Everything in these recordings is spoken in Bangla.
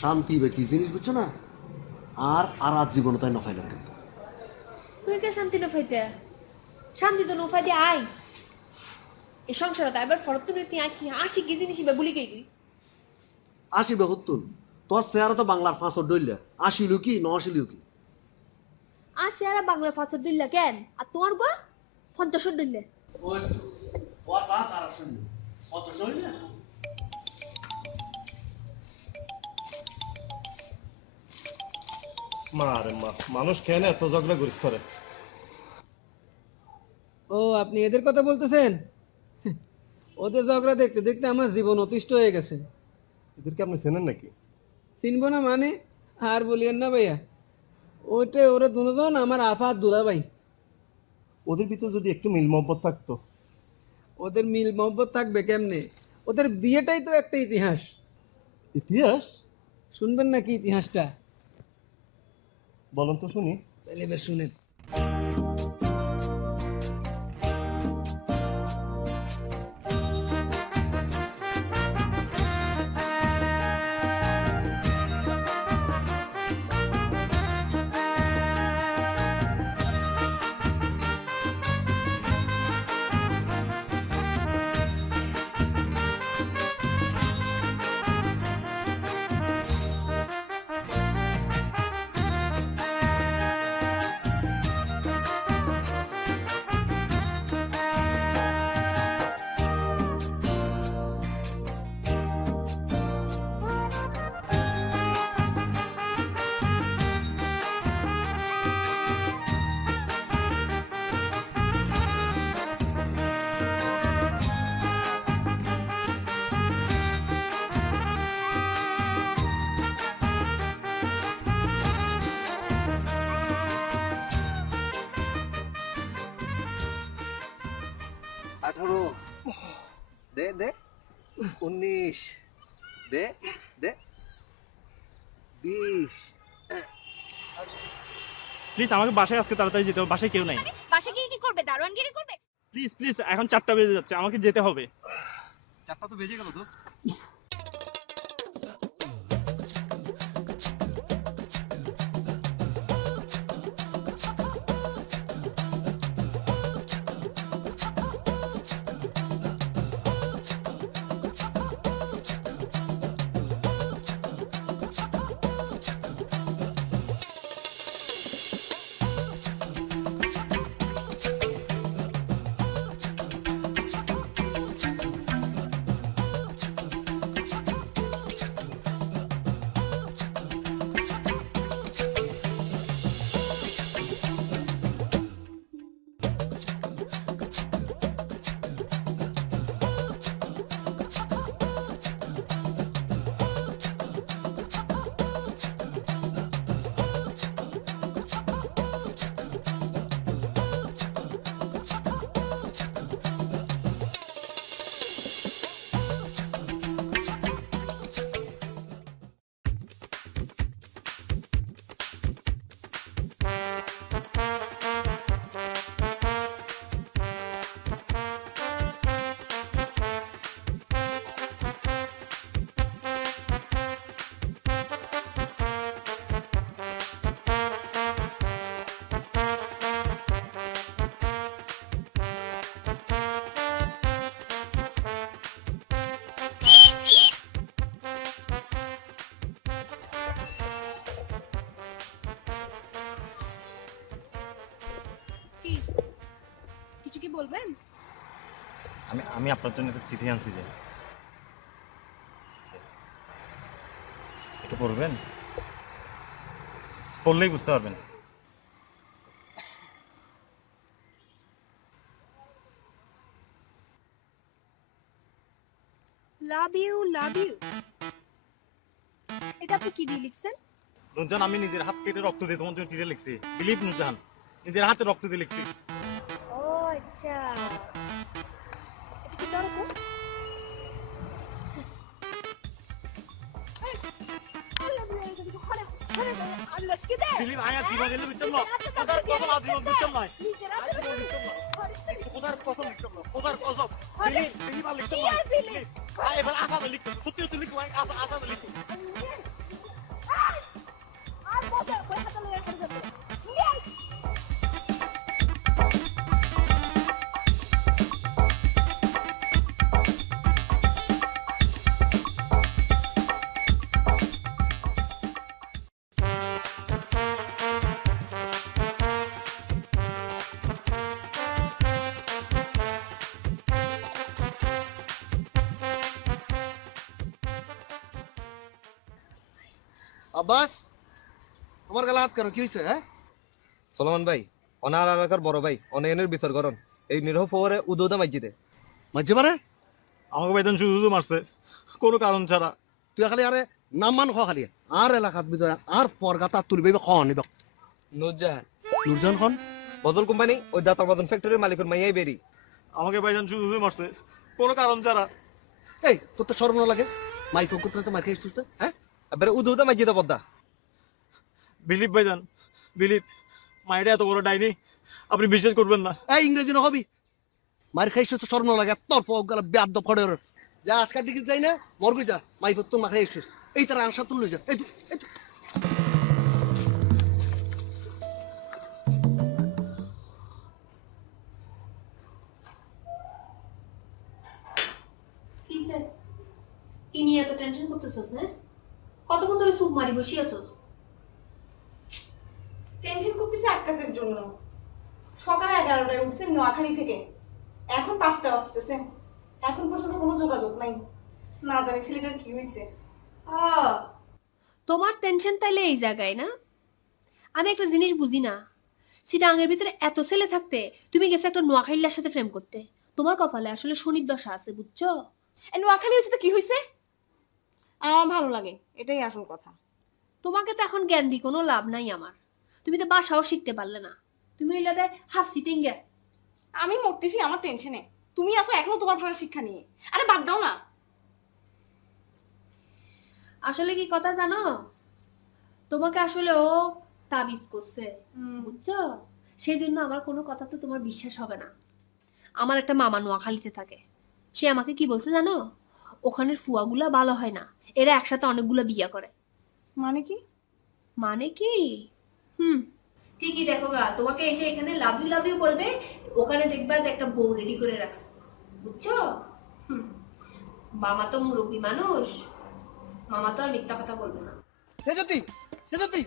শান্তি বা কি জিনিস বুঝছো না? আর আর আজ জীবন তাই নফাইলাম কিন্তু তুই কে শান্তি নফাইতে? শান্তি তো নফাই দিয়ে আই এই সংসারে তো এবার ফরত তুই তুই কি আসি কি জিনিস বা বলি গই আসিবে হতুন তোর চেহারা তো বাংলার ফাঁসর ডইলে আসিল কি ন আসিল কি আসি আর বাংলা ফাঁসর দিল্লা কেন আর তোমার গো 50 দিল্লে ওই তো ওর ফাঁস আর শুনি কত ডইলে মারে মা মানুষ কেন এত ঝগড়া ঘুরে করে? ও আপনি এদের কথা বলতেছেন? ওদের ঝগড়া দেখতে দেখতে আমার জীবন অতিষ্ঠ হয়ে গেছে। এদেরকে আপনি চেনেন নাকি? চিনবো না মানে? আর বলিয়েন না ভাইয়া, ওরা দুজন আমার আফা দুলা ভাই। ওদের ভিতর যদি একটু মিল মহব্বত থাকতো। ওদের মিল মহব্বত থাকবে কেমনে? ওদের বিয়েটাই তো একটা ইতিহাস। ইতিহাস? শুনবেন নাকি ইতিহাসটা? বলুন তো শুনি। তাহলে এবার শুনেন। दे दे 19 दे दे 20 প্লিজ আমাকে বাসায় আজকে তাড়াতাড়ি যেতে হবে, বাসায় কেউ নাই। বাসা গিয়ে কি করবে? দারোয়ানগিরি করবে? প্লিজ প্লিজ এখন 4টা বেজে যাচ্ছে, আমাকে যেতে হবে। 4টা তো বেজে গেল দোস্ত। কিছু কি বলবেন? আমি আপনার জন্য একটা চিঠি আনছি, যে এটা পড়বেন, পড়লেই বুঝতে পারবেন। লাভ ইউ লাভ ইউ, এটা আপনি কি দিয়ে লিখছেন? নুরজাহান, আমি নিজের হাত কেটে রক্ত দিয়ে তোমার জন্য চিঠি লিখছি। বিলিভ নুরজাহান, নিজের হাতে রক্ত দিয়ে লিখছি। ও আচ্ছা, এটা কি ধরো তো? বিলিভ আয়া জীবন এলে বিচম না, খোদার কসম আজীবন বিচম নয়, খোদার কসম বিচম না, খোদার কসম। বিলিভ আর লিখতে না, এবার আসামে লিখতে, সত্যি সত্যি লিখো, আসামে লিখো। আব্বাস আমার গালে হাত কেন কি হয়েছে হ্যাঁ সলমান ভাই অনার এলাকার বড় ভাই অনয়নের বিচার করন এই নিরহ ফোরে উদৌদা মাইজিদে মাঝে মারে আমাকে ভাইজান শুধু শুধু মারছে কোনো কারণ ছাড়া। তুই খালি আরে নাম মান খ খালি আর এলাকাত বিদয় আর পরগাতা তুলবে খ নিব নুরজাহান নুরজান খন বদল কোম্পানি ওই দাতা বদন ফ্যাক্টরির মালিকের মাইয়াই বেরি। আমাকে ভাইজান শুধু শুধু মারছে কোনো কারণ ছাড়া। এই তোর তো শরম না লাগে মাইক করতে করতে মার খেয়েছিস তো হ্যাঁ এবারে উদৌদা মাইজিদে বদ্দা বিলিপ ভাইজান বিলিপ, মায়েরা এত বড় ডাইনি আপনি বিশ্বাস করবেন না। এই ইংরেজি না হবি মার খাইছিস তো শরম না লাগে তোর ফক গলা বেদ ফড়ে যা আজকাল দিকে যাই না মরগই যা মাইক তো মার খাইছিস এই তার আনসা তুললে যা এই তো কিসে কি নিয়ে এত টেনশন করতেছস? হ্যাঁ, কতক্ষণ ধরে সুপ মারি বসি আছস? টেনশন করতেছে এক কাজের জন্য। সকাল 11টায় উঠছে নোয়াখালী থেকে, এখন 5টা বাজতেছে, এখন পর্যন্ত কোনো যোগাযোগ নাই। না জানি ছেলেটার কি হয়েছে। তোমার টেনশন তাইলে এই জায়গায় না? আমি একটা জিনিস বুঝি না, চিটাঙের ভিতরে এত ছেলে থাকতে তুমি গেছো একটা নোয়াখালীর সাথে প্রেম করতে। তোমার কপালে আসলে শনির দশা আছে, বুঝছো? নোয়াখালী হয়েছে তো কি হয়েছে? আমার ভালো লাগে, এটাই আসল কথা। তোমাকে তো এখন জ্ঞান দি কোনো লাভ নাই আমার। তুমি তো বাসাও শিখতে পারলে না, তুমি এলা দেয় হাফ সিটিং গে। আমি মরতেছি আমার টেনশনে, তুমি আসো এখনো তোমার ভালো শিক্ষা নিয়ে। আরে বাদ দাও না। আসলে কি কথা জানো, তোমাকে আসলে ও তাবিজ করছে, বুঝছো? সেই জন্য আমার কোনো কথা তো তোমার বিশ্বাস হবে না। আমার একটা মামা নোয়াখালীতে থাকে, সে আমাকে কি বলছে জানো? ওখানের ফুয়াগুলা ভালো হয় না, এরা একসাথে অনেকগুলো বিয়া করে। মানে কি? মানে কি? ঠিকই দেখো গা, তোমাকে এসে এখানে লাভ ইউ বলবে, ওখানে দেখবা যে একটা বউ রেডি করে রাখছে, বুঝছো? মামা তো মুরব্বী মানুষ, মামা তো আর মিথ্যা কথা বলবে না। সেজতি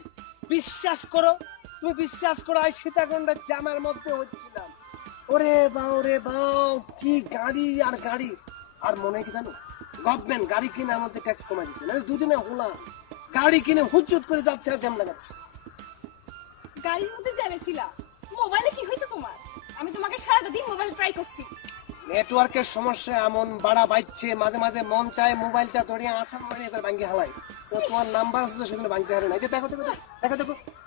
বিশ্বাস করো, তুমি বিশ্বাস করো, আই সীতাকুণ্ডের জামের মধ্যে হচ্ছিলাম। ওরে বাও কি গাড়ি আর গাড়ি। আর মনে কি জানো, গভর্নমেন্ট গাড়ি কিনে আমাদের ট্যাক্স কমা দিচ্ছে না, দুদিনে হলাম গাড়ি কিনে হুজ্জুত করে যাচ্ছে আর জ্যাম লাগাচ্ছে। গাড়ির মধ্যে জেনেছিলা, মোবাইলে কি হয়েছে তোমার? আমি তোমাকে সারাটা দিন মোবাইল ট্রাই করছি। নেটওয়ার্কের সমস্যা এমন বাড়া বাইচ্ছে, মাঝে মাঝে মন চায় মোবাইলটা ধরিয়ে আসাম মারিয়ে করে ভাঙ্গি হালাই। তো তোমার নাম্বার আছে সেগুলো ভাঙতে হারে না। যে দেখো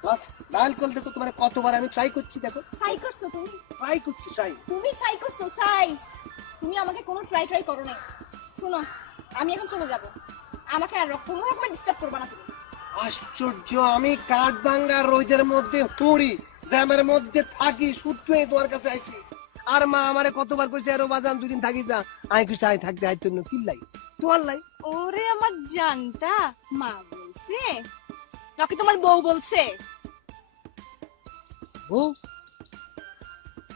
লাস্ট ডায়াল কল দেখো, তোমার কতবার আমি ট্রাই করছি। দেখো সাই করছো তুমি, ট্রাই করছি তুমি সাই করছো। তুমি আমাকে কোনো ট্রাই করো না। শোনো, আমি এখন চলে যাব, আমাকে আর কোনো রকম ডিস্টার্ব করবে না তুমি। আশ্চর্য, আমি কাঠ ভাঙ্গা রোদের মধ্যে পড়ি, জ্যামের মধ্যে থাকি, শুধু তোমার কাছে আইছি। আর মা আমারে কতবার কইছে আরো বাজান দুদিন থাকি যা, আমি কিছু আই থাকতে আইতো না কিল্লাই তোমার লাই। ওরে আমার জানটা, মা বলছে নাকি তোমার বউ বলছে? বউ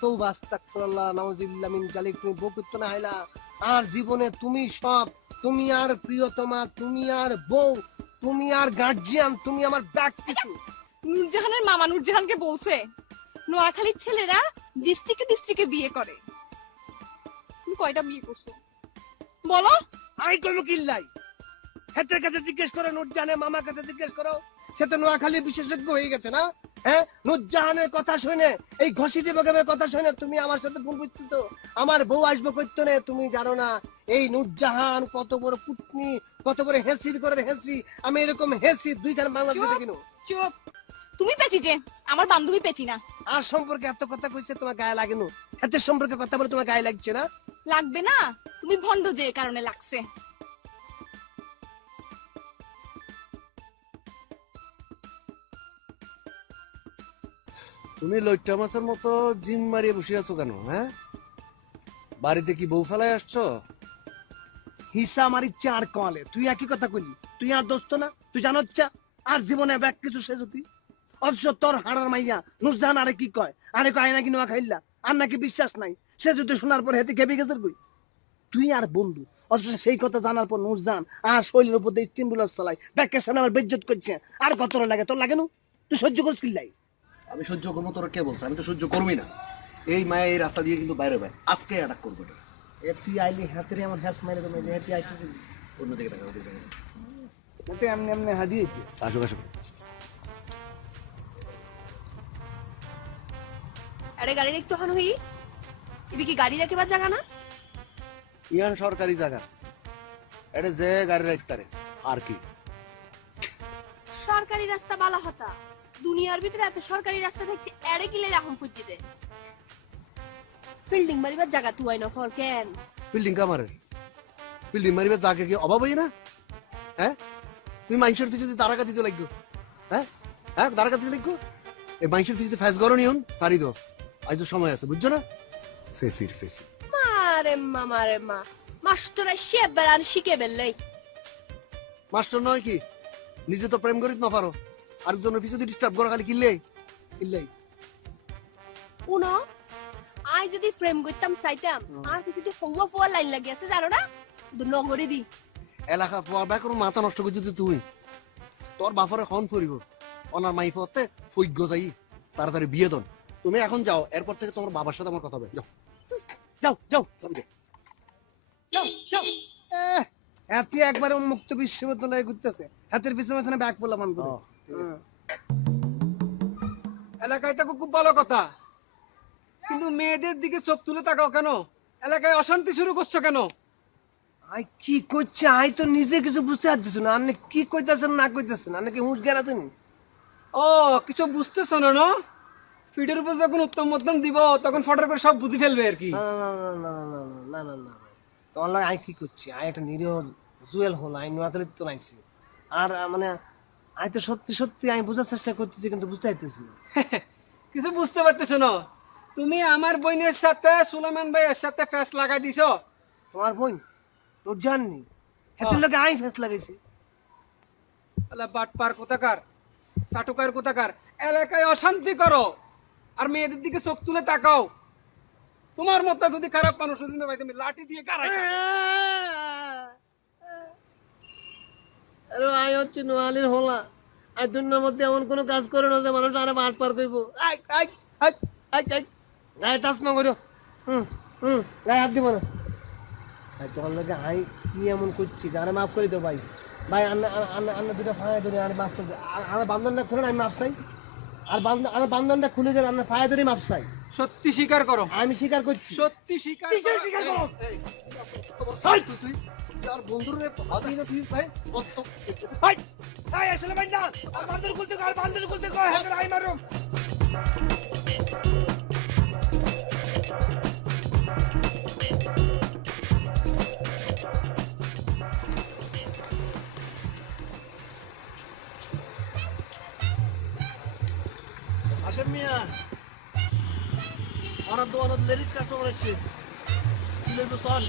তো আস্তাগফিরুল্লাহ নাউযুবিল্লাহ মিন জালিক। তুমি বউ করতে না হাইলা আর জীবনে তুমি সব, তুমি আর প্রিয়তমা, তুমি আর বউ, তুমি আর গার্জিয়ান, তুমি আমার ব্যাক কিছু। নূরজাহানের মামা নূরজাহানকে বলছে নোয়াখালীর ছেলেরা ডিস্ট্রিক্টে বিয়ে করে। তুমি কয়টা বিয়ে করছো বলো? আই কইলো কিল্লাই, হেতের কাছে জিজ্ঞেস করো, নূরজাহানের মামার কাছে জিজ্ঞেস করো, সে তো নোয়াখালী বিশেষজ্ঞ হয়ে গেছে না। হ্যাঁ, নূরজাহানের কথা শুনে, এই ঘষিটি বেগমের কথা শুনে তুমি আমার সাথে ভুল বুঝতেছো। আমার বউ আসবে কইতো না, তুমি জানো না এই নূরজাহান কত বড় কুটনি, কত বড় হেসির করে হেসি। আমি এরকম হেসি দুইখান বাংলাদেশে দেখিনি। চুপ, তুমি পেঁচি যে, আমার বান্ধবী পেঁচি না। আর সম্পর্কে এত কথা কইছে তোমার গায়ে লাগে না? হাতের সম্পর্কে কথা বলে তোমার গায়ে লাগছে না? লাগবে না, তুমি ভন্ড যে কারণে লাগছে। তুমি লইট্টা মাছের মতো জিম মারিয়ে বসে আছো কেন? হ্যাঁ, বাড়িতে কি বউ ফেলায় আসছো? হিসা মারি চার কলে তুই একই কথা কইলি। তুই আর দোস্ত না, তুই জানোচ্ছা আর জীবনে ব্যাগ কিছু সে যদি। অথচ তোর হাড়ার মাইয়া নূরজাহান আরে কি কয়, আরে কয় নাকি নোয়া খাইল্লা, আর নাকি বিশ্বাস নাই। সে যদি শোনার পর হেতে খেপে গেছে কই। তুই আর বন্ধু, অথচ সেই কথা জানার পর নূরজাহান আর শৈলের উপর দিয়ে স্টিমুলাস চালাই, ব্যাগের সামনে আমার বেজ্জত করছে। আর কত লাগে তোর লাগে না? তুই সহ্য করিস কিল্লাই? আমি সহ্য করবো, তোর কে বলছে? আমি তো সহ্য করবি না। এই মায়া এই রাস্তা দিয়ে কিন্তু বাইরে ভাই আজকে অ্যাটাক করবো। তুই আইলি হাতের আমার হ্যাস মাইলে তুমি যে হেঁটে আইতেছিস। অন্যদিকে দেখা, ওদিকে দেখা। ওটা এমনি এমনি হারিয়েছে। আসো আসো। আরে গাড়ি একটু হান হই ইবি কি গাড়ি রাখিবার জায়গা না? ইয়ান সরকারি জায়গা, এটা যে গাড়ি রাখতারে আর কি। সরকারি রাস্তা বালা হতা, দুনিয়ার ভিতরে এত সরকারি রাস্তা থাকতে এড়ে গিলে রাখম ফুটি দে। বিল্ডিং মারিবার জায়গা তুই না ফর কেন? বিল্ডিং কামারের বিল্ডিং মারিবার জায়গা কি অভাব হই না? হ্যাঁ তুই মাইনসের পিছনে তারাকা দিতে লাগবে, হ্যাঁ হ্যাঁ তারাকা দিতে লাগবে। এই মাইনসের পিছনে ফেস গরো নিয়ন সারি দো, আজ সময় আছে বুঝছো না? ফেসির ফেসি মারে মা মাস্টার শেবার আর শিখে বেললাই। মাস্টার নয় কি, নিজে তো প্রেম করিত না পারো, আরেকজনের পিছনে ডিস্টার্ব করা খালি কিনলে ইল্লাই উনো আই যদি ফ্রেম করতাম চাইতাম আর কিছু তো ফওয়া ফওয়া লাইন লাগি আছে জানো না, তো নগরে দি এলাকা ফোয়ার ব্যাক করে মাথা নষ্ট করছিস তুই। তোর বাফারে খন ফরিব, ওনার মাই ফতে ফৈগ্য যাই তাড়াতাড়ি বিয়ে দন। তুমি এখন যাও, এরপর থেকে তোমার বাবার সাথে আমার কথা হবে। যাও যাও যাও চাবি দে। যাও যাও। হাতি একবার উন্মুক্ত বিশ্ববিদ্যালয়ে ঘুরতেছে, হাতের পিছনে পিছনে ব্যাগ ফোলা মান করে। এলাকায় তো খুব ভালো কথা, কিন্তু মেয়েদের দিকে চোখ তুলে তাকাও কেন? এলাকায় অশান্তি শুরু করছো কেন? আই কি করছে আই তো নিজে কিছু বুঝতে পারতেছি না। আপনি কি কইতাছেন না কইতাছেন, আপনি কি হুঁশ জ্ঞান আছে নি? ও কিছু বুঝতেছো না না? ফিডের উপর যখন উত্তম মধ্যম দিব তখন ফটার করে সব বুঝে ফেলবে আর কি। না না না না না না না না, তোমার লাগে আই কি করছি? আই একটা নিরীহ জুয়েল হল, আই নোয়াখালীর তো নাইছি। আর মানে আই তো সত্যি সত্যি আমি বোঝার চেষ্টা করতেছি, কিন্তু বুঝতে পারতেছি না। কিছু বুঝতে পারতেছো না? তুমি আমার বোনের সাথে সুলেমান ভাইয়ের সাথে ফেস লাগাই দিছো। তোমার বোন তোর জাননি, হাতের লোকে আই ফেস লাগাইছি। আলা বাটপার কোথাকার, সাটুকার কোথাকার, এলাকায় অশান্তি করো আর মেয়েদের দিকে চোখ তুলে তাকাও। তোমার মতো যদি খারাপ মানুষ যদি ভাই তুমি লাঠি দিয়ে গাড়াই আরে আই হচ্ছে নোয়ালির হোলা, আই দুনিয়ার মধ্যে এমন কোনো কাজ করে না যে মানুষ আরে মাঠ পার করবো। I I I I I গায়ে টাচ না করিও। গায়ে হাত দিব না। আই তোমার লাগে আই কি এমন করছি যে আরে মাফ করে দাও ভাই। ভাই আন্না দুটো ফায়া ধরে আরে মাফ করে দাও। আমার বান্ধনটা খুলে আমি মাফ চাই। আর আমার বান্ধনটা খুলে দেন, আপনার ফায়া ধরে মাফ চাই। সত্যি স্বীকার করো। আমি স্বীকার করছি। সত্যি স্বীকার কিসের করো। স্বীকার করো? তুই তুই আর বন্ধুরে ভাবি না তুই ভাই কত ভাই ভাই আসলে ভাই না, আর বান্ধন খুলতে কর, বান্ধন খুলতে কর, হ্যাঁ আই মারুম। আসেন মিয়া, আমার দোকানত লেডিস কাস্টমার আসছে, কি লইব সন?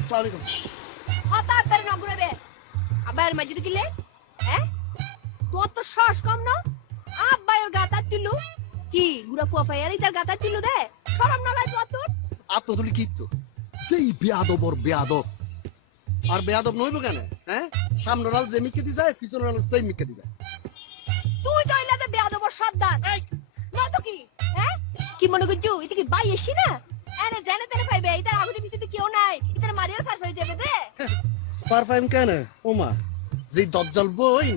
আসসালামু আলাইকুম। হতা আবার নগরে বে আবার মাঝে দিলে হ্যাঁ তোর তো শ্বাস কম না? আব্বাইর গাতা তুলু কি গুরা ফুয়া ফায়ারি তার গাতা তুলু দে শরম না লাই তোর? আত্মতুলি কি তো সেই বেয়াদবর বেয়াদব। আর বেয়াদব নইব কেন? হ্যাঁ সামনে রাল যে মিকে দি যায়, পিছনে রাল সেই মিকে দি যায়। তুই তো ইলাতে বেয়াদবর সর্দার না তো কি? হ্যাঁ কি মনে করছো এটা কি বাই এসি না? এনে জানে তেনে পাইবে এটা আগুদি পিছতে কেউ নাই, এটা মারিয়ার ফার হয়ে যাবে দে। পারফাইম কেন ওমা, যে দজ্জাল বই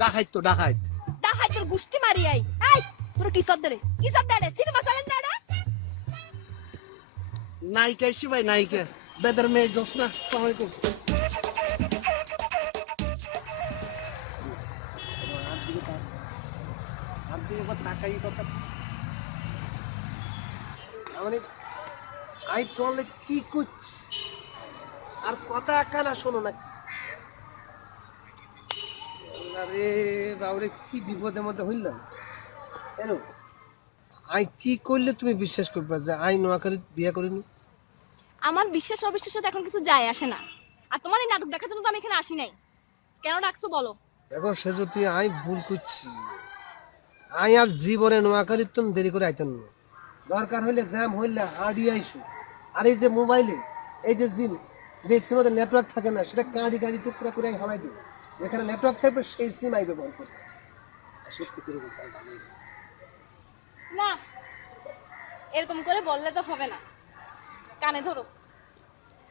ডাকাইত তো ডাকাইত। ডাহাই তোর গুষ্টি মারি আই এই তোর কি সর্দারে কি সর্দারে সিনেমা চালেন না রে? নায়িকা এসে ভাই নায়িকা বেদের মেয়ে জোসনা। আসসালামু আলাইকুম। আর দিকে একবার তাকাই কথা। মানে আই তোলে কি করছি আর কথা একালা শোনো না। আরে বাবরে কি বিপদের মধ্যে হইল। এলো আই কি করলে তুমি বিশ্বাস করবে যে আই নোয়াখালী বিয়ে করিনি? আমার বিশ্বাস অবিশ্বাসে এখন কিছু যায় আসে না। আর তোমার এই নাটক দেখার জন্য তো আমি এখানে আসি নাই। কেন ডাকছো বলো? দেখো সে যদি আই ভুল করছি, আই আর জীবনে নোয়াখালীর তো দেরি করে আইতেন না। দরকার হইলে জ্যাম হইলে হার্ডি আইসো। আর এই যে মোবাইলে এই যে জিন যে সিমে নেটওয়ার্ক থাকে না, সেটা কাঁড়ি কাঁড়ি টুকরা করে আমি হামাই দেবো। যেখানে নেটওয়ার্ক থাকবে সেই সিম আই ব্যবহার করবে। সত্যি করে বলছি আমি ভালোই জানি। না, এরকম করে বললে তো হবে না। কানে ধরো।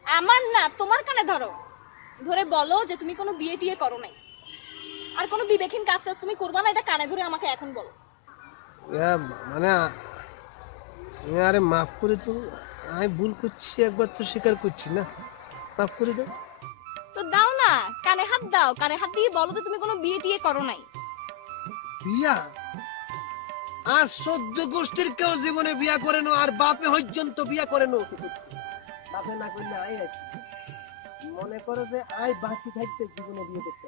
আমার না, তোমার কানে ধরো। ধরে বলো যে তুমি কোনো বিয়ে টিয়ে করো নাই, আর কোনো বিবেকহীন কাজ টাজ তুমি করবা না, এটা কানে ধরে আমাকে এখন বলো। মানে তুমি আরে মাফ করে দাও, আমি ভুল করছি, একবার তো স্বীকার করছি না, মাফ করে দাও। তো দাও না, কানে হাত দাও, কানে হাত দিয়ে বলো যে তুমি কোনো বিয়ে টিয়ে করো নাই। বিয়া আর 14 গোষ্ঠীর কেউ জীবনে বিয়া করে নো, আর বাপে পর্যন্ত বিয়া করে নো। বাপে না করলে আই আছে, মনে করো যে আই বাঁচি থাকতে জীবনে বিয়ে করতে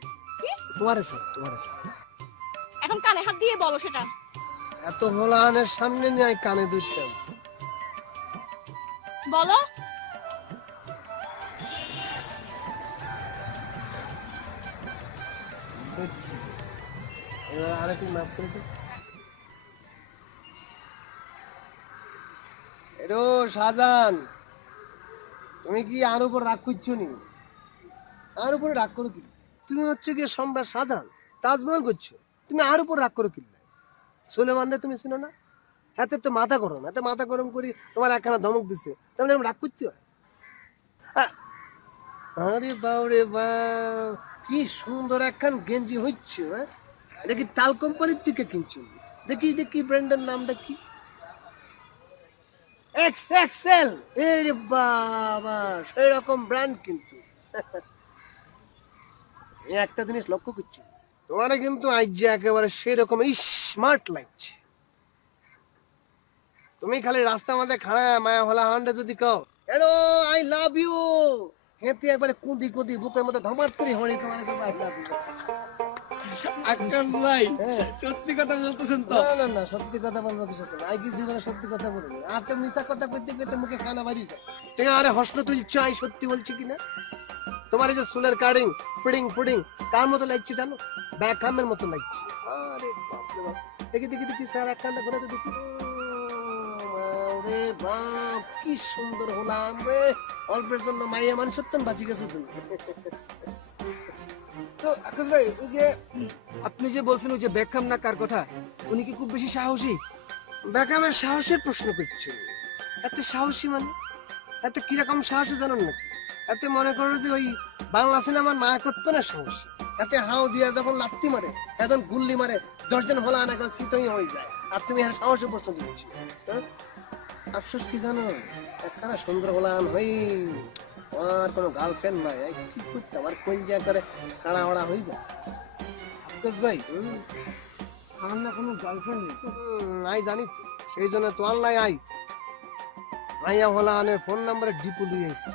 তোমার স্যার এখন কানে হাত দিয়ে বলো সেটা। এত হোলাহানের সামনে নিয়ে আই কানে দুইতাম। বলো। বুঝছি, এবার আরেকটু মাফ করে দাও। এরো শাহজাহান, তুমি কি আর উপর রাগ করছো নি? আর উপরে রাগ করো কি? তুমি হচ্ছে কি সম্রাট শাহজাহান, তাজমহল করছো, তুমি আর উপর রাগ করো কি? সুলেমানরে তুমি চিনো না? হাতে তো মাথা গরম, হাতে মাথা গরম করি তোমার একখানা ধমক দিছে, তাহলে আমি রাগ করতে হয়? আরে বাউরে বা, কি সুন্দর একখান গেঞ্জি হচ্ছে। হ্যাঁ, দেখি তাল কোম্পানির থেকে কিনছো, দেখি দেখি ব্র্যান্ডের নামটা কি? এক্সএল। এরে বাবা, সেই রকম ব্র্যান্ড কিন্তু। একটা জিনিস লক্ষ্য করছি, তোমার কিন্তু আজ যে একেবারে সেই রকম স্মার্ট লাগছে। তুমি খালি রাস্তা মধ্যে খাড়া মায়া হলা হান্ডে যদি কও হ্যালো আই লাভ ইউ, হেতে একবারে কুদি কুদি বুকের মধ্যে ধমাত করে হড়ি তোমার আই লাভ ইউ। আকাশ ভাই হ্যাঁ। সত্যি কথা বলতেছেন তো? না না না, সত্যি কথা বলবো কি সত্যি? আই কি জীবনে সত্যি কথা বলবো? আর তো মিথ্যা কথা কইতে কইতে মুখে খানা বাড়ি যায়। ঠিক আরে হস্ত তুলছো, আই সত্যি বলছি কিনা? তোমার এই যে চুলের কাটিং ফুডিং কার মতো লাগছে জানো? ব্যাকহামের মতো লাগছে। আরে বাপ রে বাপ, দেখি দেখি দেখি স্যার একখানটা করে তো দেখি। আরে বাপ, কি সুন্দর হলাম রে, অল্পের জন্য মাইয়া মানুষের তো বাঁচি গেছো তুমি। তো আকাশ ভাই, ওই যে আপনি যে বলছেন ওই যে বেকহাম না কার কথা, উনি কি খুব বেশি সাহসী? ব্যাকহামের সাহসের প্রশ্ন করছো? এত সাহসী মানে এত কিরকম সাহসী জানেন নাকি? এতে মনে করো যে ওই বাংলা সিনেমার নায়কত্ব না সাহসী। এতে হাও দিয়া যখন লাত্তি মারে, এখন গুল্লি মারে, 10 দিন হলা না করে চিতই হয়ে যায়, আর তুমি আর সাহসের প্রশ্ন দিচ্ছ। আফসোস কি জানো, একখানা সুন্দর হলাম হই, আমার কোনো গার্লফ্রেন্ড নাই, এই কি করতে আমার কোন জায়গা করে ছাড়া ওড়া হয়ে যায়। আকাশ ভাই, আমার না কোনো গার্লফ্রেন্ড নেই। আই জানি তো, সেই জন্য তো আল্লাহ আই মাইয়া হলা আনের ফোন নাম্বারে ডিপু লিয়ে এসছি।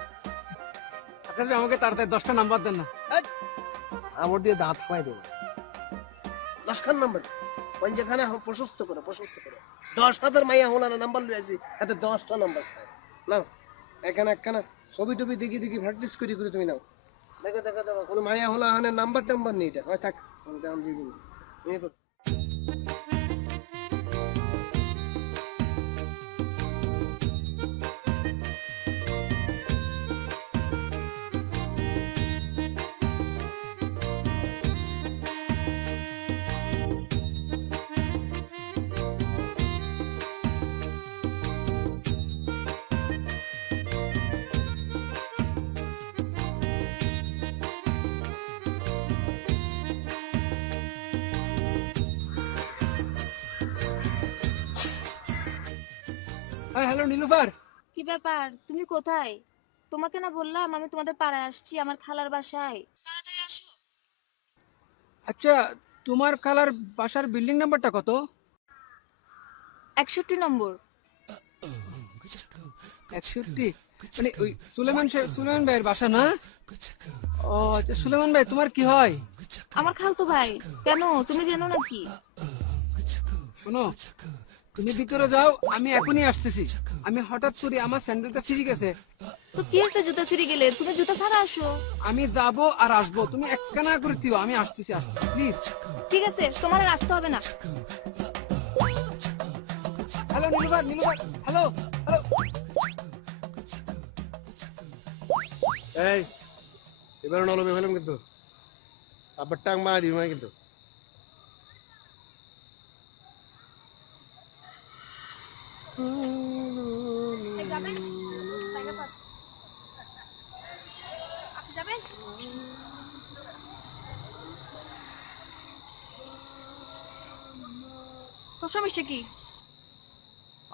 আকাশ ভাই, আমাকে তাড়াতাড়ি 10টা নাম্বার দেন না। আবার দিয়ে দাঁত খাওয়াই দেবো। 10খান নাম্বার কোন যেখানে প্রশস্ত করো 10,000 মাইয়া হলানা নাম্বার লিয়ে আসি, এতে 10টা নাম্বার চাই না। এখানে একখানা ছবি টবি দেখি দেখি প্র্যাকটিস করি করে তুমি নাও। দেখো দেখো দেখো, কোনো মাইয়া হলা আনের নাম্বার টাম্বার নেই, এটা হয় থাক আমি জীবন নিয়ে করো। হ্যালো নীলুফার। কি ব্যাপার, তুমি কোথায়? তোমাকে না বললাম আমি তোমাদের পাড়ায় আসছি, আমার খালার বাসায়, তাড়াতাড়ি আসো। আচ্ছা, তোমার খালার বাসার বিল্ডিং নাম্বারটা কত? 61 নম্বর। 61? মানে ওই সুলেমান ভাইয়ের বাসা না? ও আচ্ছা, সুলেমান ভাই তোমার কি হয়? আমার খালতো ভাই। কেন, তুমি জানো নাকি? শোনো, তুমি ভিতরে যাও, আমি এখনই আসতেছি। আমি হঠাৎ করে আমার স্যান্ডেলটা ছিঁড়ে গেছে। তো কি হয়েছে, জুতা ছিঁড়ে গেলে? তুমি জুতা ছাড়া আসো। আমি যাব আর আসবো, তুমি একখানা করে দিও। আমি আসতেছি প্লিজ। ঠিক আছে, তোমার আর আসতে হবে না। Hello Nilufar, hello hello. এই এবার নলবে ফেলাম কিন্তু আবার টাং মা দিবি মানে কিন্তু যাবেন? আপনি যাবেন? তোর সমস্যা কি?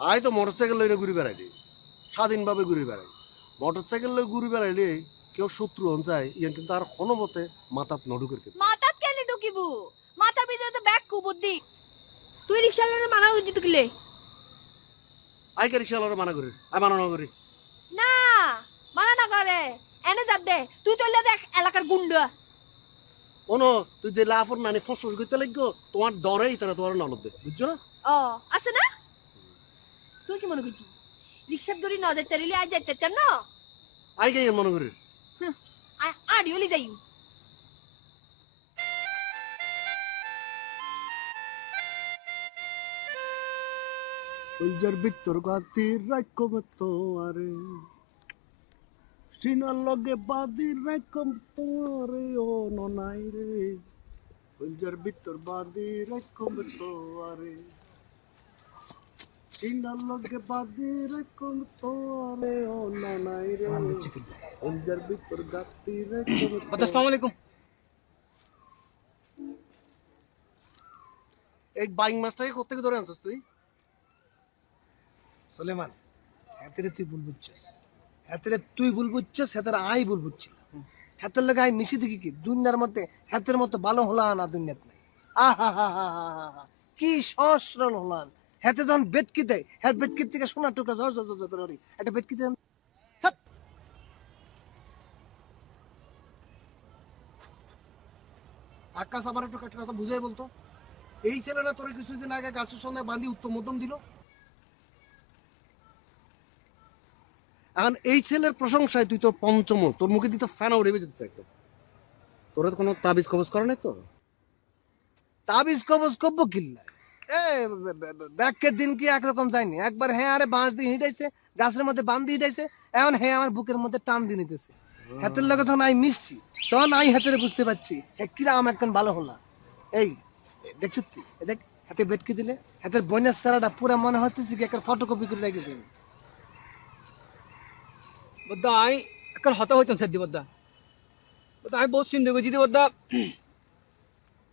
আয় তো মোটরসাইকেল লইরে ঘুরে বেড়াই দিই, স্বাধীনভাবে ঘুরে বেড়াই। মোটরসাইকেল লই ঘুরে বেড়াইলে কেউ শত্রু হন যায় ইয়ান কিন্তু আর কোনো মতে মাথাত নডুকের কে মাথাত কেন ঢুকিব? মাথার ভিতরে তো ব্যাগ কুবুদ্ধি। তুই রিকশা লরে মানা উচিত কিলে? আয় কে রিক্সাওয়ালারে মানা করি, আয় মানা না করি। না, মানা না করে। এনে যা দে, তুই তো দেখ এলাকার গুন্ডা। ওনো তুই যে লাফর নানি ফসফস করতে লাগো, তোমার ডরেই তারা তোমার নলদ দে, বুঝছো না? ও আছে না? তুই কি মনে করছিস রিকশার দড়ি ন যাইতে রিলে আজ যাইতে না? আয় কে মনে করি। আড়ি হলি যাই। কলজার ভিতর গাতির রাখম তোয়ারে, সিনার লগে বাদির রাখম তোয়ারে, ও ননাই রে। কলজার ভিতর বাদির রাখম তোয়ারে, সিনার লগে বাদির রাখম তোয়ারে, ও ননাই রে। কলজার ভিতর গাতির রাখম। আসসালামু আলাইকুম। এই বাইং মাছটাকে কোত্থেকে ধরে আনছিস তুই? সুলেমান, হাতেরে তুই ভুল বুঝছিস, হাতেরে তুই ভুল বুঝছিস, হাতের আই ভুল বুঝছি। হাতের লাগে আই মিশি দেখি কি দুনিয়ার মধ্যে হাতের মতো ভালো হলা না দুনিয়াত নাই। আহা হা হা হা হা, কি সসরল হলান। হাতে যখন বেটকি দেয়, হাত বেটকির থেকে সোনার টুকরা ঝর ঝর ঝর করে একটা বেটকি দেন। আকাশ আমার একটু একটা কথা বুঝাই বলতো, এই ছেলেটা তোর কিছুদিন আগে গাছের সঙ্গে বাঁধি উত্তম মধ্যম দিল। এখন এই ছেলের প্রশংসায় তুই তো পঞ্চম, তোর মুখে দিতে ফ্যানা উড়ে যেতেছে একদম। তোর তো কোনো তাবিজ কবজ করে নাই তো? তাবিজ কবজ করবো কিল্লা? এ ব্যাকের দিন কি একরকম যায়নি? একবার হ্যাঁ আরে বাঁশ দিয়ে হিটাইছে, গাছের মধ্যে বান দিয়ে হিটাইছে, এখন হ্যাঁ আমার বুকের মধ্যে টান দিয়ে নিতেছে। হাতের লাগে তখন আই মিশছি, তখন আই হাতের বুঝতে পারছি কিরাম একখান ভালো হলা। এই দেখছিস তুই, দেখ হাতে বেটকে দিলে হাতের বইনের সারাটা পুরা মনে হতেছে কি একটা ফটোকপি করে রেখেছে। বদ্দা আই একটা হতা হইতাম স্যার দি বদ্দা। বদ্দা আমি বহুত চিন্তা করছি দি বদ্দা,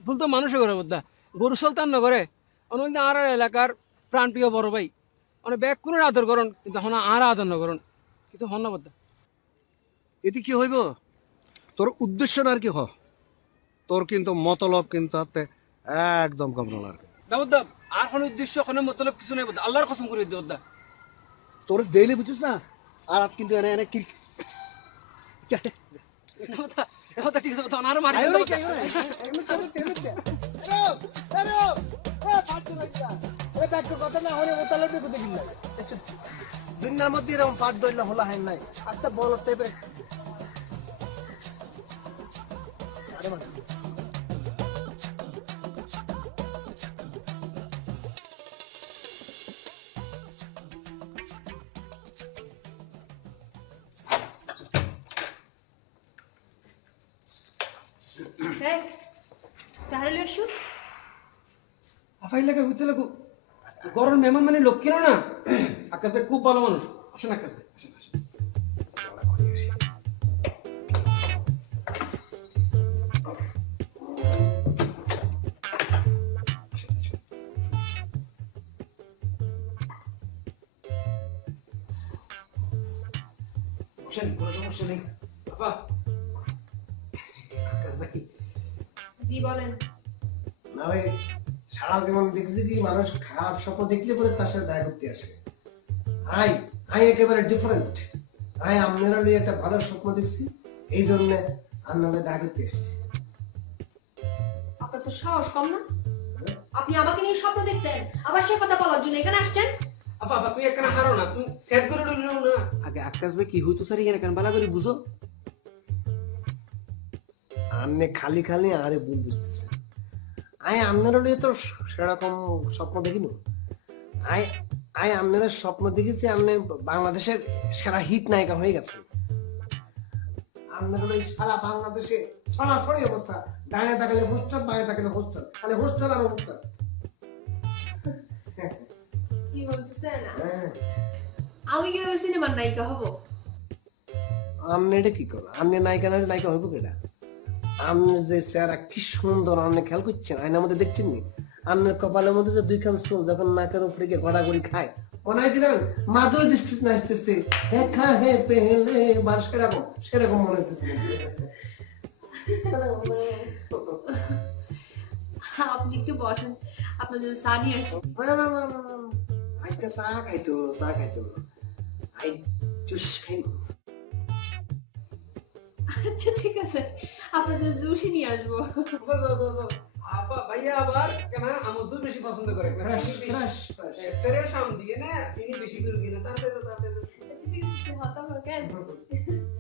ভুল তো মানুষে করে বদ্দা, গরু সুলতান না করে। অনেক আর এলাকার প্রাণপ্রিয় বড় ভাই, অনেক ব্যাগ কোনো আদর করন, কিন্তু হন আর আদর না করন, কিছু হন না বদ্দা। এতে কি হইব? তোর উদ্দেশ্য আর কি হ, তোর কিন্তু মতলব কিন্তু হাতে একদম কম নলার। না বদ্দা, আর কোনো উদ্দেশ্য কোনো মতলব কিছু নেই বদ্দা, আল্লাহর কসম করে দিই বদ্দা। তোর দেইলে বুঝছিস না, আর কিন্তু এনে এনে কি বদ্দা বদ্দা ঠিক আছে বদ্দা, আর মারি আয়ো রে, বদ্দা। আয়ো রে। দুনিয়ার মধ্যে এরকম পাট দইলা হলা হয় নাই। আচ্ছা বলো তেবে এই তাহলে লই আসো। আফাই লাগে হইতে লাগু, গরম মেহমান মানে লক্ষ্মী না। আকাশ ভাই খুব ভালো মানুষ, আসেন আকাশ ভাই, আসেন আসেন। বসেন, কোনো সমস্যা নেই। আপা, আকাশ ভাই জি বলেন। না ভাই, সারা জীবন দেখছি কি মানুষ খারাপ স্বপ্ন দেখলে পরে তার সাথে দেখা করতে আসে। আই আই একেবারে ডিফারেন্ট। আই আপনারা নিয়ে একটা ভালো স্বপ্ন দেখছি, এই জন্য আপনারা দেখা করতে এসেছি। আপনার তো সাহস কম না? আপনি আমাকে নিয়ে স্বপ্ন দেখছেন, আবার সে কথা বলার জন্য এখানে আসছেন? আপা আপা তুমি এখানে হারো না, তুমি সেট করে রইল না। আগে আকাশ ভাই কি হইতো স্যার এখানে কেন বালা করে বুঝো। আপনি খালি খালি আরে ভুল বুঝতেছেন। আই আপনারা নিয়ে তো সেরকম স্বপ্ন দেখিনি। আই আই আপনারা স্বপ্ন দেখেছি আপনি বাংলাদেশের সেরা হিট নায়িকা হয়ে গেছে। আপনারা সারা বাংলাদেশে সরাসরি অবস্থা, ডানে তাকালে হোস্টেল, বাঁয়ে তাকালে হোস্টেল, খালি হোস্টেল আর হোস্টেল। কি বলতেছেন? হ্যাঁ, আমি কিভাবে সিনেমার নায়িকা হব? আপনি এটা কি করো? আপনি নায়িকা না নায়িকা হইব কেটা? আপনি যে চেহারা কি সুন্দর, আপনি খেয়াল করছেন? আয়নার মধ্যে দেখছেন নি? আর কপালের মধ্যে যে দুইখান চুল যখন নাকের উপরে গিয়ে ঘোরাঘুরি খায় মনে হয় কি জানেন মাদুর ডিস্ট্রিক্ট নাচতেছে দেখা হে পেহলে বার সেরকম মনে হচ্ছে। আপনি একটু বসেন, আপনার জন্য চা নিয়ে আসি। আজকে চা খাইতো আই জুস খাই। আচ্ছা ঠিক আছে, আপনার জন্য জুসই নিয়ে আসবো। আপা ভাইয়া আবার কেন আমজুর বেশি পছন্দ করে ফ্রেশ আম দিয়ে না তিনি বেশি করে দিন তারপরে আচ্ছা ঠিক আছে, হতা হো কেন?